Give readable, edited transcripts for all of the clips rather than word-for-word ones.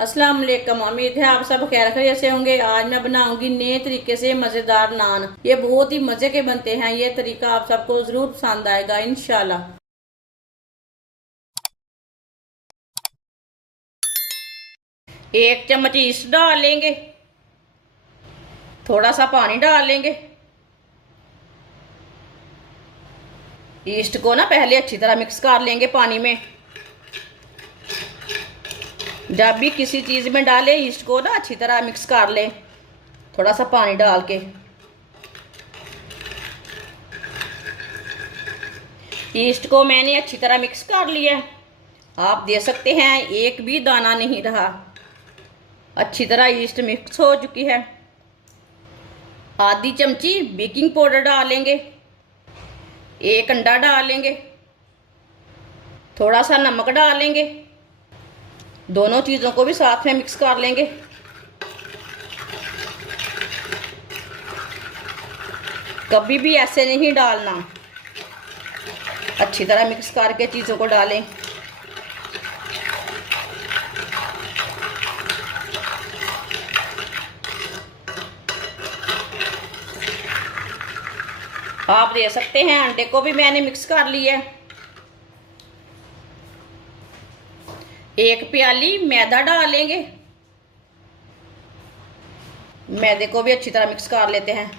अस्सलाम वालेकुम। उम्मीद है आप सब खैर खैरियत से होंगे। आज मैं बनाऊंगी नए तरीके से मजेदार नान। ये बहुत ही मजे के बनते हैं। ये तरीका आप सबको जरूर पसंद आएगा इंशाल्लाह। एक चम्मच ईस्ट डाल लेंगे, थोड़ा सा पानी डाल लेंगे। ईस्ट को ना पहले अच्छी तरह मिक्स कर लेंगे पानी में। जब भी किसी चीज में डाले ईस्ट को ना अच्छी तरह मिक्स कर ले, थोड़ा सा पानी डाल के। ईस्ट को मैंने अच्छी तरह मिक्स कर लिया। आप दे सकते हैं एक भी दाना नहीं रहा। अच्छी तरह ईस्ट मिक्स हो चुकी है। आधी चमची बेकिंग पाउडर डालेंगे, एक अंडा डालेंगे, थोड़ा सा नमक डालेंगे। दोनों चीज़ों को भी साथ में मिक्स कर लेंगे। कभी भी ऐसे नहीं डालना, अच्छी तरह मिक्स करके चीज़ों को डालें। आप दे सकते हैं अंडे को भी मैंने मिक्स कर लिया है। एक प्याली मैदा डालेंगे। मैदे को भी अच्छी तरह मिक्स कर लेते हैं।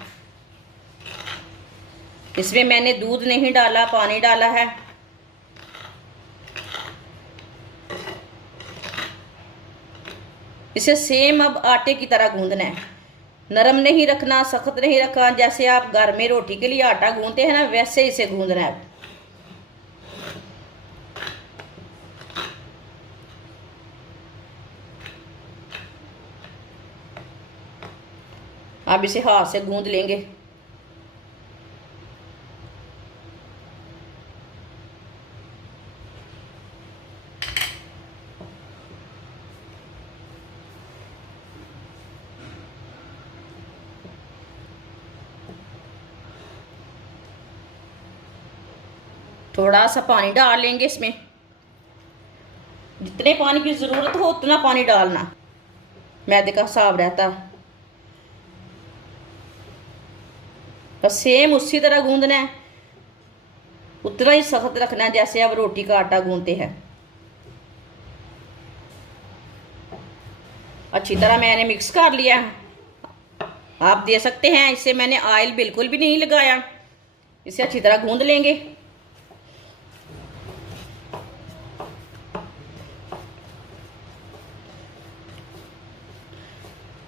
इसमें मैंने दूध नहीं डाला, पानी डाला है। इसे सेम अब आटे की तरह गूंदना है। नरम नहीं रखना, सख्त नहीं रखना। जैसे आप घर में रोटी के लिए आटा गूंदते हैं ना, वैसे इसे गूंदना है। अब इसे हाथ से गूंद लेंगे। थोड़ा सा पानी डाल लेंगे इसमें। जितने पानी की जरूरत हो उतना पानी डालना, मैदे का हिसाब रहता। बस सेम उसी तरह गूंदना है, उतना ही सख्त रखना है जैसे आप रोटी का आटा गूंदते हैं। अच्छी तरह मैंने मिक्स कर लिया है। आप दे सकते हैं, इससे मैंने ऑयल बिल्कुल भी नहीं लगाया। इसे अच्छी तरह गूंद लेंगे।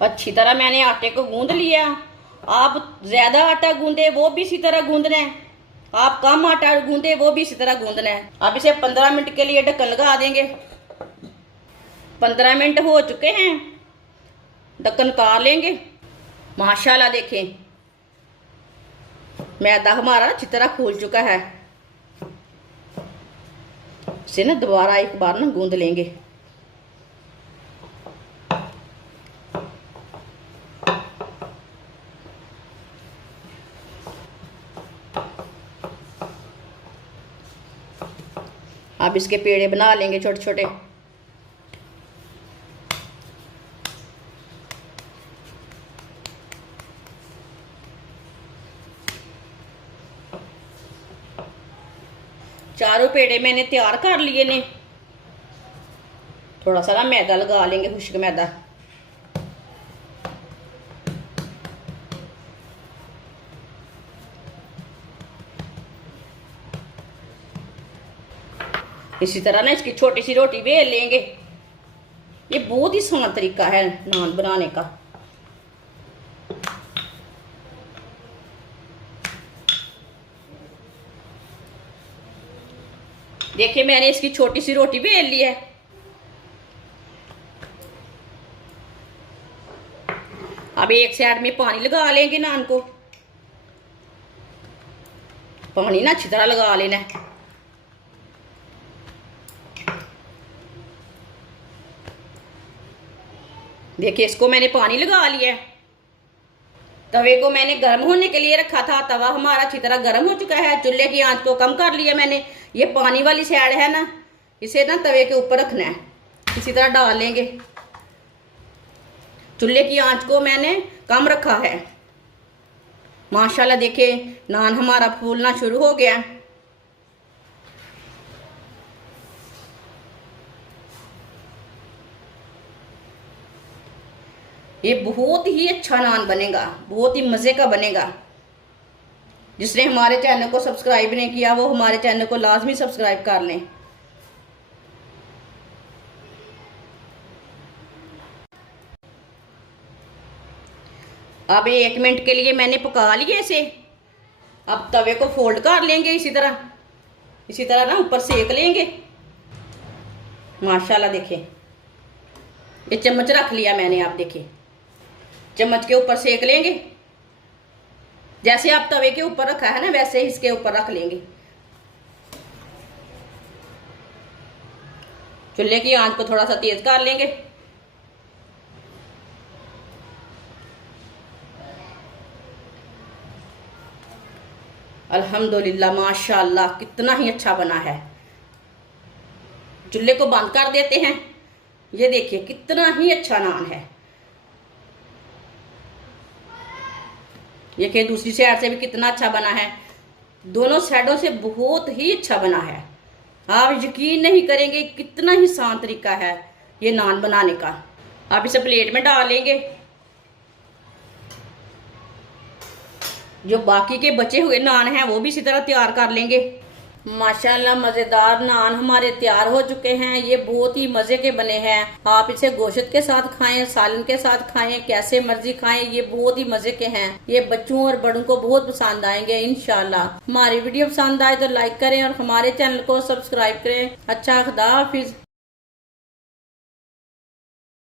अच्छी तरह मैंने आटे को गूंद लिया। आप ज्यादा आटा गूंदे वो भी इसी तरह गूंदना है, आप कम आटा गूंदे वो भी इसी तरह गूंदना है। अब इसे 15 मिनट के लिए ढक्कन लगा देंगे। 15 मिनट हो चुके हैं, ढक्कन उतार लेंगे। माशाल्लाह देखें, मैदा हमारा अच्छी तरह फूल चुका है। इसे ना दोबारा एक बार ना गूंद लेंगे। अब इसके पेड़े बना लेंगे छोटे छोटे। चारों पेड़े मैंने तैयार कर लिए ने। थोड़ा सा ना मैदा लगा लेंगे, खुश्क मैदा। इसी तरह ना इसकी छोटी सी रोटी बेल लेंगे। ये बहुत ही आसान तरीका है नान बनाने का। देखिए मैंने इसकी छोटी सी रोटी बेल ली है। अब एक साइड में पानी लगा लेंगे नान को। पानी ना अच्छी तरह लगा लेना है। देखिए इसको मैंने पानी लगा लिया है। तवे को मैंने गर्म होने के लिए रखा था। तवा हमारा अच्छी तरह गर्म हो चुका है। चूल्हे की आंच को कम कर लिया मैंने। ये पानी वाली साइड है ना, इसे ना तवे के ऊपर रखना है। इसी तरह डाल लेंगे। चूल्हे की आंच को मैंने कम रखा है। माशाल्लाह देखिए नान हमारा फूलना शुरू हो गया। ये बहुत ही अच्छा नान बनेगा, बहुत ही मज़े का बनेगा। जिसने हमारे चैनल को सब्सक्राइब नहीं किया वो हमारे चैनल को लाजमी सब्सक्राइब कर लें। अब 1 मिनट के लिए मैंने पका लिया इसे। अब तवे को फोल्ड कर लेंगे इसी तरह ना ऊपर सेक लेंगे। माशाल्लाह देखिए ये चम्मच रख लिया मैंने, आप देखिए चम्मच के ऊपर सेक लेंगे। जैसे आप तवे के ऊपर रखा है ना वैसे ही इसके ऊपर रख लेंगे। चूल्हे की आंच को थोड़ा सा तेज कर लेंगे। अल्हम्दुलिल्लाह माशाल्लाह कितना ही अच्छा बना है। चूल्हे को बंद कर देते हैं। ये देखिए कितना ही अच्छा नान है। ये कि दूसरी साइड से भी कितना अच्छा बना है। दोनों साइडों से बहुत ही अच्छा बना है। आप यकीन नहीं करेंगे कितना ही आसान तरीका है ये नान बनाने का। आप इसे प्लेट में डाल लेंगे। जो बाकी के बचे हुए नान हैं वो भी इसी तरह तैयार कर लेंगे। माशाल्लाह मज़ेदार नान हमारे तैयार हो चुके हैं। ये बहुत ही मज़े के बने हैं। आप इसे गोश्त के साथ खाएं, सालन के साथ खाएं, कैसे मर्जी खाएं, ये बहुत ही मज़े के हैं। ये बच्चों और बड़ों को बहुत पसंद आएंगे इंशाल्लाह। हमारी वीडियो पसंद आए तो लाइक करें और हमारे चैनल को सब्सक्राइब करें। अच्छा खुदा हाफिज।